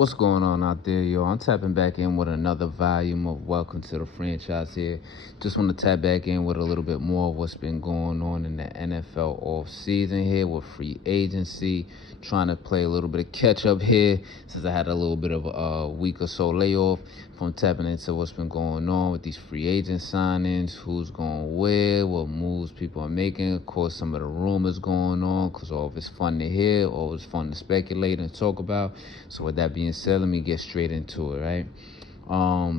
What's going on out there, yo? I'm tapping back in with another volume of Welcome to the Franchise here. Just want to tap back in with a little bit more of what's been going on in the NFL off-season here with free agency. Trying to play a little bit of catch-up here since I had a little bit of a week or so layoff. From tapping into what's been going on with these free agent signings, who's going where, what moves people are making. Of course, some of the rumors going on because all of it's fun to hear, all it's fun to speculate and talk about. So with that being said, let me get straight into it, right?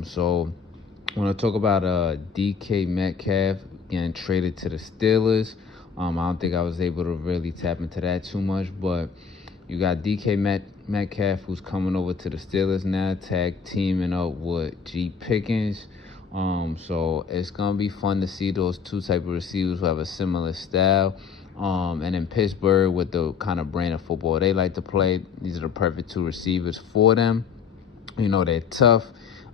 So when I talk about DK Metcalf getting traded to the Steelers, I don't think I was able to really tap into that too much, but you got DK Metcalf who's coming over to the Steelers now, tag teaming up with G. Pickens. So it's going to be fun to see those two type of receivers who have a similar style. And in Pittsburgh, with the kind of brand of football they like to play, these are the perfect two receivers for them. You know, they're tough.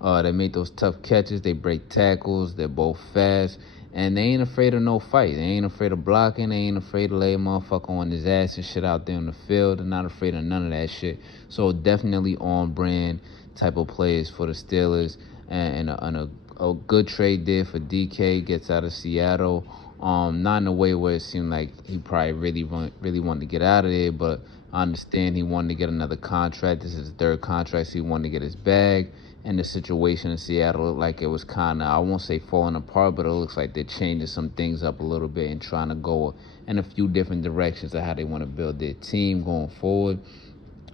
They make those tough catches. They break tackles. They're both fast. And they ain't afraid of no fight. They ain't afraid of blocking. They ain't afraid to lay a motherfucker on his ass and shit out there on the field. They're not afraid of none of that shit. So definitely on-brand type of players for the Steelers. And a good trade there for DK. Gets out of Seattle. Not in a way where it seemed like he probably really wanted to get out of there, but I understand he wanted to get another contract. This is his third contract, so he wanted to get his bag. And the situation in Seattle looked like it was kind of, I won't say falling apart, but it looks like they're changing some things up a little bit and trying to go in a few different directions of how they want to build their team going forward.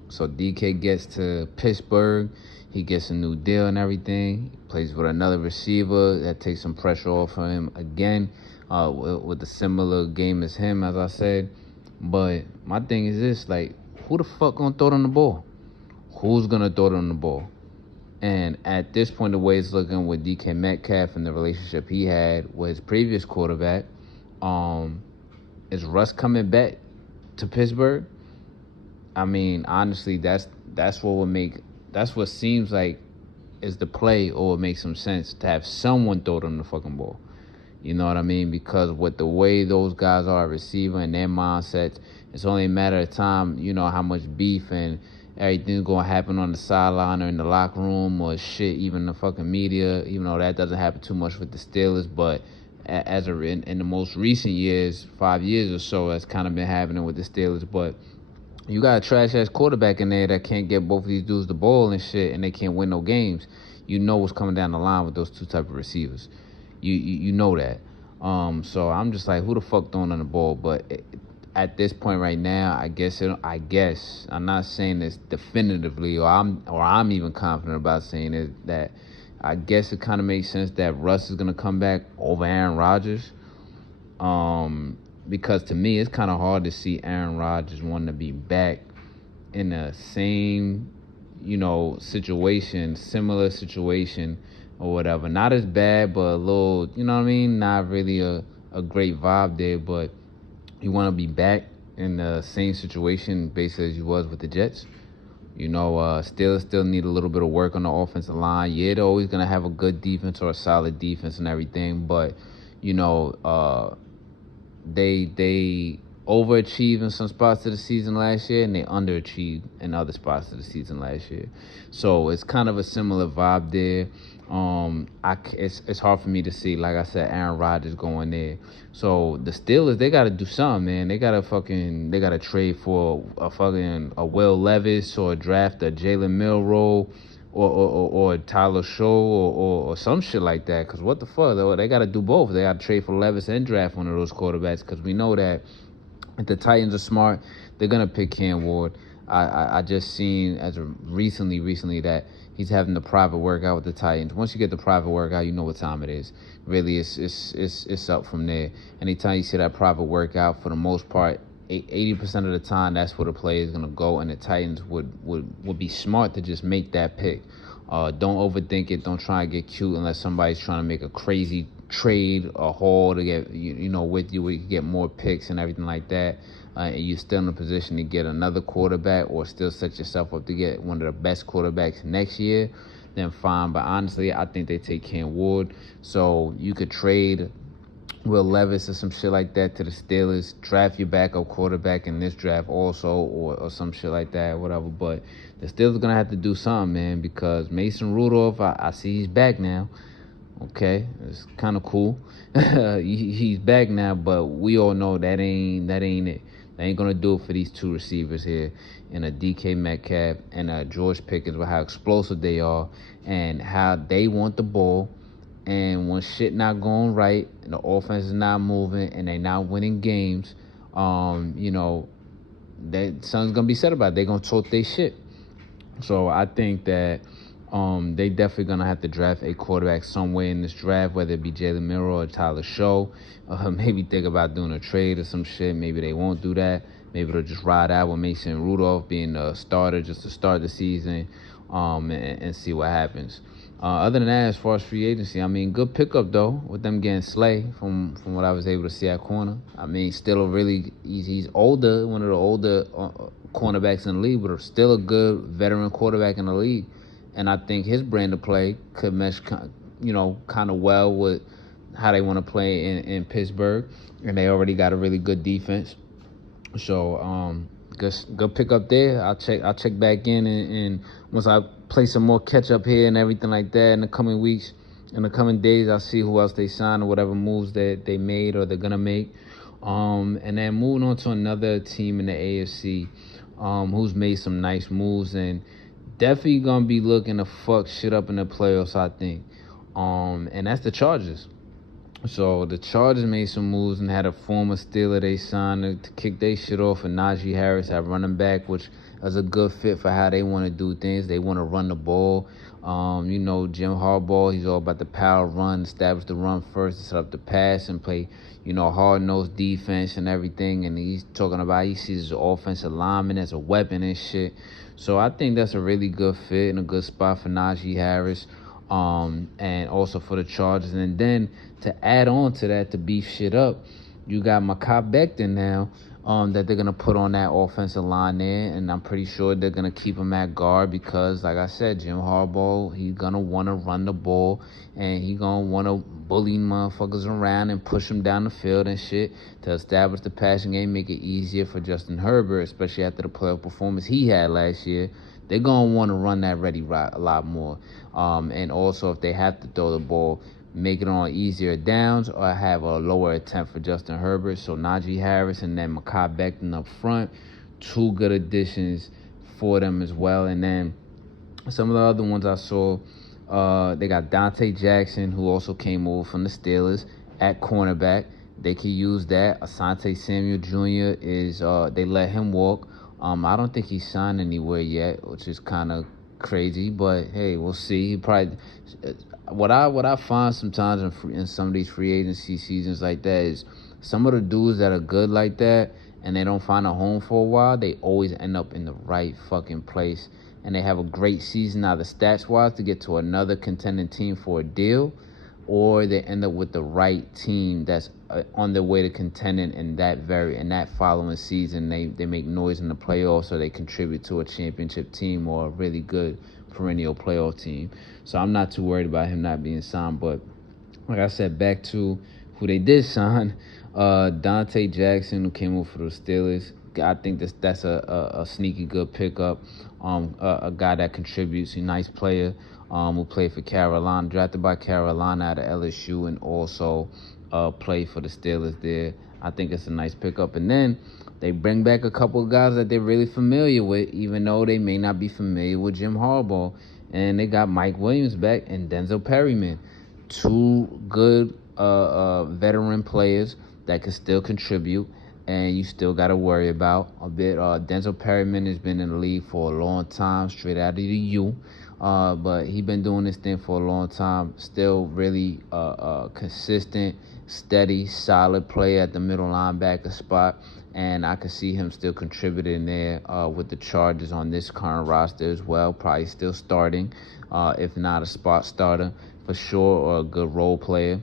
So DK gets to Pittsburgh. He gets a new deal and everything. He plays with another receiver. That takes some pressure off of him again. With a similar game as him, as I said. But my thing is this, like, who the fuck gonna throw it on the ball? Who's gonna throw it on the ball? And at this point, the way it's looking with DK Metcalf and the relationship he had with his previous quarterback, is Russ coming back to Pittsburgh? I mean, honestly, that's what seems like is the play, or would make some sense to have someone throw it on the fucking ball. You know what I mean? Because with the way those guys are a receiver and their mindsets, it's only a matter of time, you know, how much beef and everything's going to happen on the sideline or in the locker room or shit, even the fucking media, even though that doesn't happen too much with the Steelers. But in the most recent years, 5 years or so, that's kind of been happening with the Steelers. But you got a trash-ass quarterback in there that can't get both of these dudes the ball and shit, and they can't win no games. You know what's coming down the line with those two type of receivers. You know that. So I'm just like, who the fuck throwing on the ball? But at this point right now, I guess I'm not saying this definitively, or I'm even confident about saying it, that I guess it kind of makes sense that Russ is gonna come back over Aaron Rodgers. Because to me, it's kind of hard to see Aaron Rodgers wanting to be back in the same, you know, similar situation or whatever. Not as bad, but a little, you know what I mean? Not really a great vibe there, but you want to be back in the same situation basically as you was with the Jets. You know, Steelers still need a little bit of work on the offensive line. Yeah, they're always going to have a good defense or a solid defense and everything, but, you know, they overachieved in some spots of the season last year, and they underachieved in other spots of the season last year. So it's kind of a similar vibe there. It's hard for me to see, like I said, Aaron Rodgers going there. So the Steelers, they got to do something, man. They got to trade for a Will Levis, or draft a Jalen Milroe, or Tyler Show, or some shit like that. Because what the fuck? They got to do both. They got to trade for Levis and draft one of those quarterbacks, because we know that if the Titans are smart, they're going to pick Cam Ward. I just seen recently that he's having the private workout with the Titans. Once you get the private workout, you know what time it is. Really, it's up from there. Anytime you see that private workout, for the most part, 80% of the time, that's where the play is going to go, and the Titans would be smart to just make that pick. Don't overthink it. Don't try and get cute unless somebody's trying to make a crazy trade or haul to get, you know, with you, where you can get more picks and everything like that. And you're still in a position to get another quarterback, or still set yourself up to get one of the best quarterbacks next year, then fine. But honestly, I think they take Cam Ward. So you could trade Will Levis or some shit like that to the Steelers, draft your backup quarterback in this draft also, or some shit like that, whatever. But the Steelers gonna have to do something, man, because Mason Rudolph, I see he's back now. Okay, it's kind of cool. He's back now, but we all know that ain't it. They ain't gonna do it for these two receivers here, and a DK Metcalf and a George Pickens, with how explosive they are and how they want the ball. And when shit not going right and the offense is not moving and they not winning games, that something's gonna be said about it. They gonna talk their shit. So I think that they definitely gonna have to draft a quarterback somewhere in this draft, whether it be Jalen Milroe or Tyler Show. Maybe think about doing a trade or some shit. Maybe they won't do that. Maybe they'll just ride out with Mason Rudolph being the starter just to start the season, and see what happens. Other than that, as far as free agency, I mean, good pickup though with them getting Slay from what I was able to see at corner. I mean, still he's older, one of the older cornerbacks in the league, but still a good veteran quarterback in the league. And I think his brand of play could mesh, kind of well with how they want to play in Pittsburgh, and they already got a really good defense. So good pick up there. I'll check back in and once I play some more catch up here and everything like that in the coming weeks, in the coming days, I'll see who else they sign or whatever moves that they made or they're gonna make. And then moving on to another team in the AFC, who's made some nice moves and definitely gonna be looking to fuck shit up in the playoffs, I think. And that's the Chargers. So the Chargers made some moves and had a former Steeler they signed to kick their shit off, and Najee Harris at running back, which is a good fit for how they want to do things. They want to run the ball. Jim Harbaugh, he's all about the power run, establish the run first, set up the pass, and play, hard-nosed defense and everything. And he's talking about he sees his offensive lineman as a weapon and shit. So I think that's a really good fit and a good spot for Najee Harris. And also for the Chargers. And then to add on to that, to beef shit up, you got Mekhi Becton now that they're going to put on that offensive line there. And I'm pretty sure they're going to keep him at guard because, like I said, Jim Harbaugh, he's going to want to run the ball and he's going to want to bully motherfuckers around and push them down the field and shit to establish the passing game, make it easier for Justin Herbert, especially after the playoff performance he had last year. They're going to want to run that ready a lot more. And also, if they have to throw the ball, make it on easier downs or have a lower attempt for Justin Herbert. So Najee Harris and then Mekhi Becton up front, two good additions for them as well. And then some of the other ones I saw, they got Dante Jackson, who also came over from the Steelers at cornerback. They could use that. Asante Samuel Jr. they let him walk. I don't think he's signed anywhere yet, which is kind of crazy, but hey, we'll see. He probably what I find sometimes in some of these free agency seasons like that is some of the dudes that are good like that and they don't find a home for a while, they always end up in the right fucking place and they have a great season, either stats wise to get to another contending team for a deal, or they end up with the right team that's on their way to contending in that following season. They make noise in the playoffs, or they contribute to a championship team or a really good perennial playoff team. So I'm not too worried about him not being signed. But like I said, back to who they did sign, Dante Jackson, who came over for the Steelers. I think that's a sneaky good pickup. A guy that contributes, a nice player. Who played for Carolina, drafted by Carolina out of LSU, and also played for the Steelers there. I think it's a nice pickup. And then they bring back a couple of guys that they're really familiar with, even though they may not be familiar with Jim Harbaugh. And they got Mike Williams back and Denzel Perryman, two good veteran players that can still contribute, and you still got to worry about a bit. Denzel Perryman has been in the league for a long time, straight out of the U. But he's been doing this thing for a long time. Still really consistent, steady, solid player at the middle linebacker spot. And I can see him still contributing there with the Chargers on this current roster as well. Probably still starting, if not a spot starter for sure, or a good role player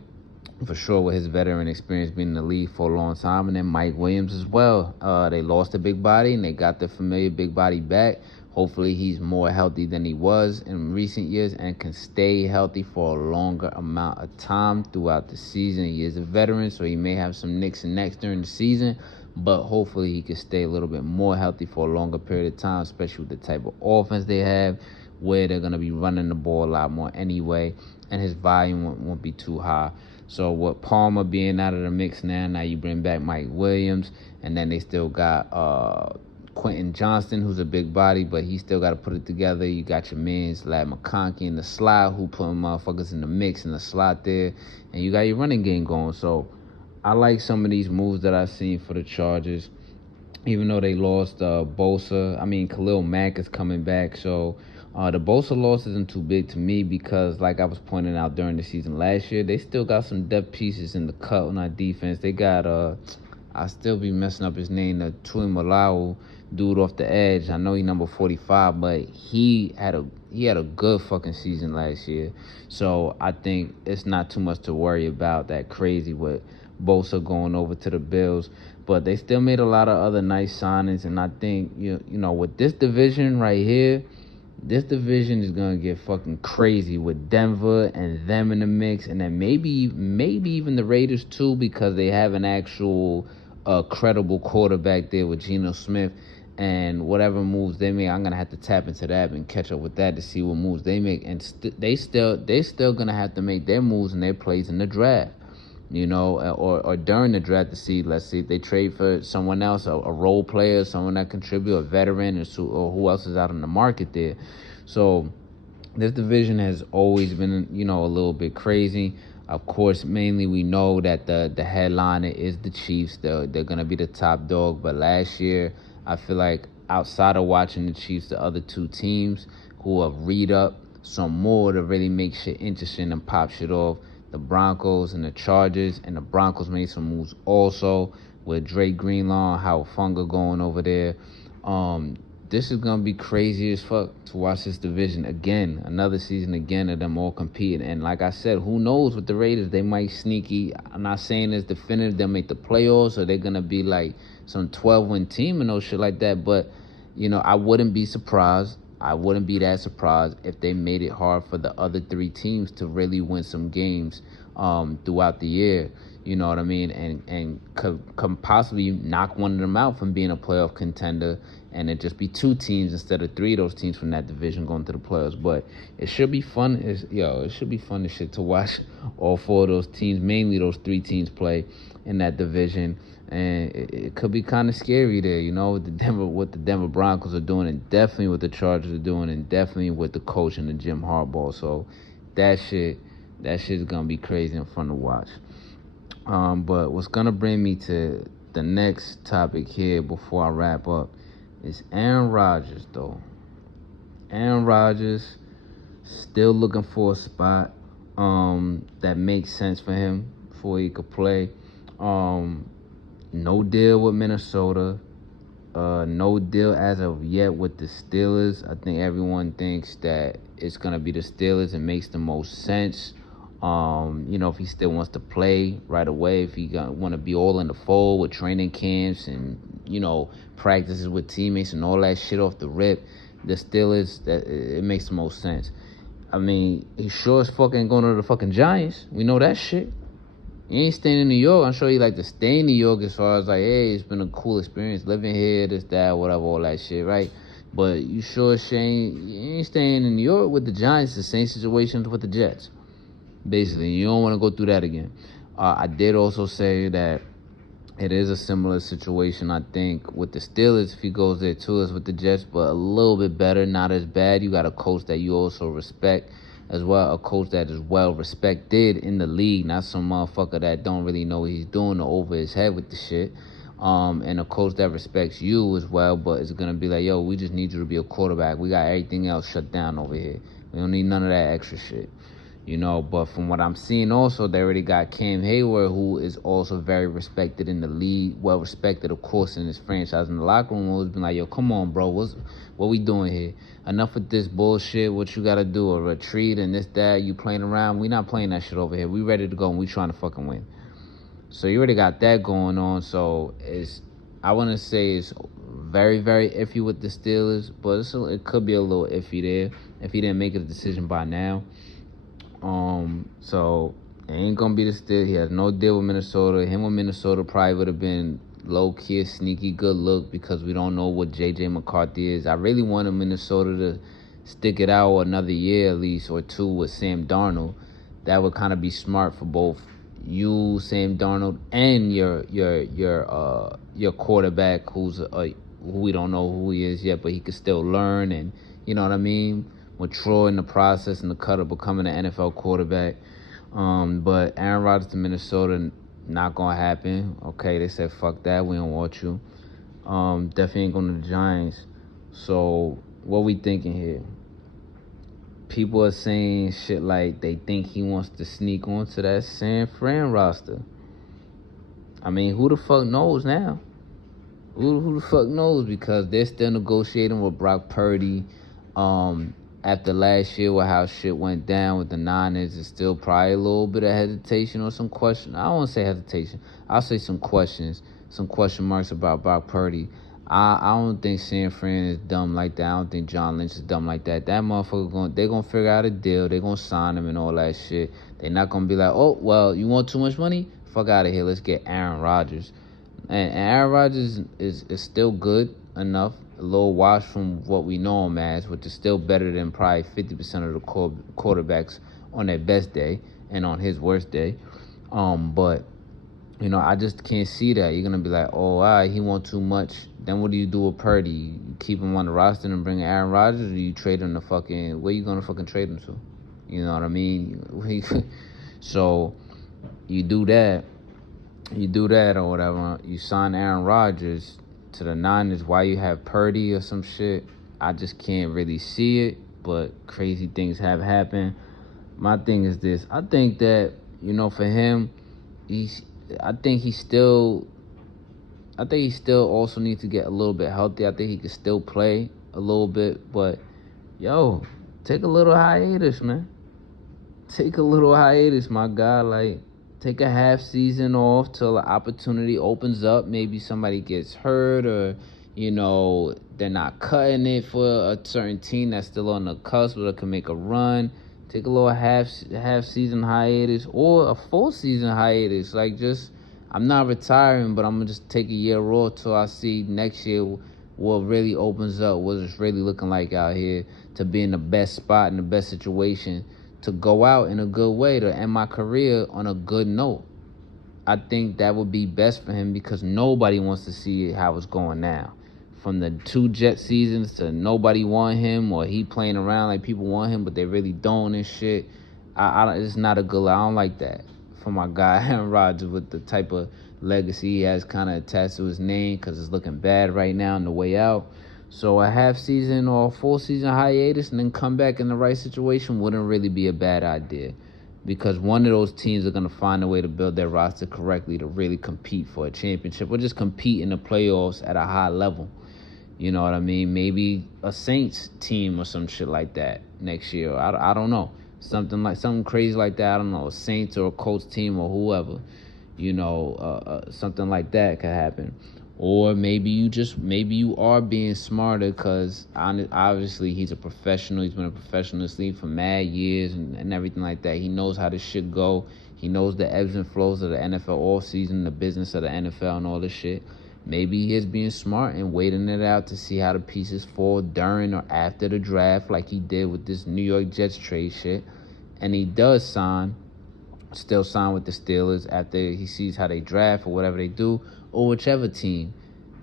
for sure with his veteran experience being in the league for a long time. And then Mike Williams as well. They lost a big body and they got the familiar big body back Hopefully he's more healthy than he was in recent years and can stay healthy for a longer amount of time throughout the season. He is a veteran, so he may have some nicks and necks during the season, but hopefully he can stay a little bit more healthy for a longer period of time, especially with the type of offense they have, where they're going to be running the ball a lot more anyway, and his volume won't be too high. So with Palmer being out of the mix now you bring back Mike Williams, and then they still got Quentin Johnston, who's a big body, but he still got to put it together. You got your mans, Lad McConkey in the slot, who putting motherfuckers in the mix in the slot there, and you got your running game going. So I like some of these moves that I've seen for the Chargers, even though they lost Bosa. Khalil Mack is coming back, so the Bosa loss isn't too big to me because, like I was pointing out during the season last year, they still got some depth pieces in the cut on our defense. They got I still be messing up his name, the Tui Malau dude off the edge. I know he number 45, but he had a good fucking season last year. So I think it's not too much to worry about that crazy with Bosa going over to the Bills. But they still made a lot of other nice signings, and I think you know with this division right here, this division is gonna get fucking crazy with Denver and them in the mix, and then maybe even the Raiders too, because they have an actual credible quarterback there with Geno Smith. And whatever moves they make, I'm gonna have to tap into that and catch up with that to see what moves they make. And they still gonna have to make their moves and their plays in the draft, you know, or during the draft to see. Let's see if they trade for someone else, a role player, someone that contribute, a veteran, or who else is out on the market there. So this division has always been, you know, a little bit crazy. Of course, mainly we know that the headliner is the Chiefs. They're gonna be the top dog. But last year, I feel like outside of watching the Chiefs, the other two teams who have read up some more to really make shit interesting and pop shit off, the Broncos and the Chargers. And the Broncos made some moves also with Drake Greenlaw, Howard Funga going over there. This is going to be crazy as fuck to watch this division again. Another season again of them all competing. And like I said, who knows with the Raiders? They might sneaky. I'm not saying it's definitive they'll make the playoffs or they're going to be like some 12-win team and no shit like that. But, you know, I wouldn't be surprised. I wouldn't be that surprised if they made it hard for the other three teams to really win some games throughout the year. You know what I mean? And could possibly knock one of them out from being a playoff contender, and it just be two teams instead of three of those teams from that division going to the playoffs. But it should be fun. It should be fun as shit to watch all four of those teams, mainly those three teams, play in that division. And it could be kind of scary there, you know, what the Denver Broncos are doing, and definitely what the Chargers are doing, and definitely with the coach and the Jim Harbaugh. So that shit's gonna be crazy and fun to watch. But what's gonna bring me to the next topic here before I wrap up is Aaron Rodgers, though. Aaron Rodgers still looking for a spot that makes sense for him before he could play. No deal with Minnesota. No deal as of yet with the Steelers. I think everyone thinks that it's going to be the Steelers. It makes the most sense. You know, if he still wants to play right away, if he want to be all in the fold with training camps and, you know, practices with teammates and all that shit off the rip, the Steelers, it makes the most sense. I mean, he sure as fuck ain't going to the fucking Giants. We know that shit. He ain't staying in New York. I'm sure he like to stay in New York as far as like, hey, it's been a cool experience living here, this, that, whatever, all that shit, right? But you sure Shane, you ain't staying in New York with the Giants, the same situation with the Jets. Basically, you don't want to go through that again. I did also say that it is a similar situation, I think, with the Steelers if he goes there too as with the Jets, but a little bit better, not as bad. You got a coach that you also respect as well, a coach that is well respected in the league, not some motherfucker that don't really know what he's doing or over his head with the shit. And a coach that respects you as well, but it's going to be like, yo, we just need you to be a quarterback. We got everything else shut down over here. We don't need none of that extra shit. You know, but from what I'm seeing also, they already got Cam Hayward, who is also very respected in the league, well respected, of course, in his franchise. In the locker room, always been like, yo, come on, bro, what we doing here? Enough with this bullshit, what you got to do, a retreat and this, that, you playing around. We not playing that shit over here. We ready to go, and we trying to fucking win. So you already got that going on, so I want to say it's very, very iffy with the Steelers, but it could be a little iffy there if he didn't make a decision by now. So it ain't gonna be the Steelers. He has no deal with Minnesota. Him with Minnesota probably would have been low-key, sneaky good look because we don't know what J.J. McCarthy is. I really wanted Minnesota to stick it out another year at least or two with Sam Darnold. That would kind of be smart for both you, Sam Darnold, and your quarterback who we don't know who he is yet, but he could still learn and, you know what I mean, mature in the process and the cut of becoming an NFL quarterback. But Aaron Rodgers to Minnesota, not gonna happen. Okay, they said fuck that, we don't want you. Definitely ain't going to the Giants. So what we thinking here? People are saying shit like they think he wants to sneak onto that San Fran roster. I mean, who the fuck knows now? Who the fuck knows? Because they're still negotiating with Brock Purdy. After last year with how shit went down with the Niners, it's still probably a little bit of hesitation or some question. I don't want to say hesitation. I'll say some questions, some question marks about Brock Purdy. I don't think San Fran is dumb like that. I don't think John Lynch is dumb like that. That motherfucker they're gonna figure out a deal. They're gonna sign him and all that shit. They're not gonna be like, oh well, you want too much money? Fuck out of here. Let's get Aaron Rodgers. And Aaron Rodgers is still good enough. A little washed from what we know him as, which is still better than probably 50% of the quarterbacks on their best day and on his worst day. But you know, I just can't see that. You're gonna be like, oh, all right, he want too much. Then what do you do with Purdy? You keep him on the roster and bring Aaron Rodgers, or you trade him to fucking, where you gonna fucking trade him to? You know what I mean? So you do that or whatever. You sign Aaron Rodgers to the Niners while you have Purdy or some shit. I just can't really see it, but crazy things have happened. My thing is this. I think that, you know, for him, I think he still also needs to get a little bit healthy. I think he can still play a little bit, but yo, take a little hiatus, man. Take a little hiatus, my guy. Like, take a half season off till the opportunity opens up. Maybe somebody gets hurt or, you know, they're not cutting it for a certain team that's still on the cusp or can make a run. Take a little half season hiatus or a full season hiatus. Like, just, I'm not retiring, but I'm going to just take a year off till I see next year what really opens up, what it's really looking like out here, to be in the best spot, in the best situation, to go out in a good way, to end my career on a good note. I think that would be best for him because nobody wants to see how it's going now. From the 2 Jet seasons to nobody want him, or he playing around like people want him, but they really don't and shit. It's not a good look. I don't like that for my guy Aaron Rodgers with the type of legacy he has kind of attached to his name, because it's looking bad right now on the way out. So a half season or a full season hiatus and then come back in the right situation wouldn't really be a bad idea, because one of those teams are going to find a way to build their roster correctly to really compete for a championship or just compete in the playoffs at a high level. You know what I mean? Maybe a Saints team or some shit like that next year. I don't know. Something crazy like that. I don't know. A Saints or a Colts team or whoever. You know, something like that could happen. Or maybe you are being smarter, because obviously he's a professional. He's been a professional in this league for mad years and everything like that. He knows how this shit go. He knows the ebbs and flows of the NFL offseason, the business of the NFL and all this shit. Maybe he is being smart and waiting it out to see how the pieces fall during or after the draft, like he did with this New York Jets trade shit. And he does still sign with the Steelers after he sees how they draft or whatever they do, or whichever team,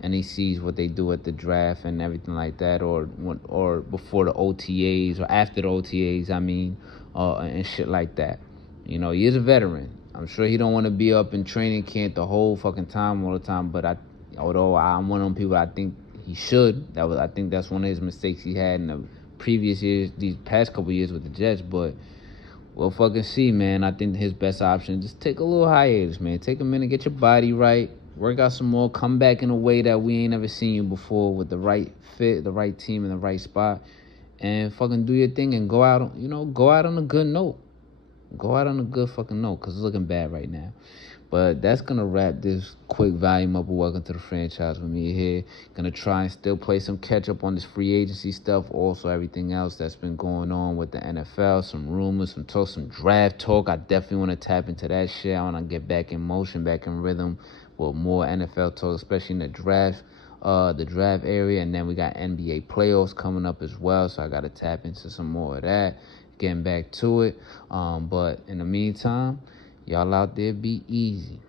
and he sees what they do at the draft and everything like that, or before the OTAs or after the OTAs, and shit like that. You know, he is a veteran. I'm sure he don't want to be up in training camp the whole fucking time all the time, but although I'm one of them people, I think he should. I think that's one of his mistakes he had in the previous years, these past couple years with the Jets, but we'll fucking see, man. I think his best option is just take a little hiatus, man. Take a minute, get your body right, work out some more, come back in a way that we ain't ever seen you before with the right fit, the right team in the right spot, and fucking do your thing and go out on a good note. Go out on a good fucking note, because it's looking bad right now. But that's going to wrap this quick volume up of Welcome to the Franchise with me here. Going to try and still play some catch up on this free agency stuff. Also, everything else that's been going on with the NFL. Some rumors, some talk, some draft talk. I definitely want to tap into that shit. I want to get back in motion, back in rhythm with more NFL talk, especially in the draft area. And then we got NBA playoffs coming up as well. So I got to tap into some more of that. Getting back to it. But in the meantime, y'all out there be easy.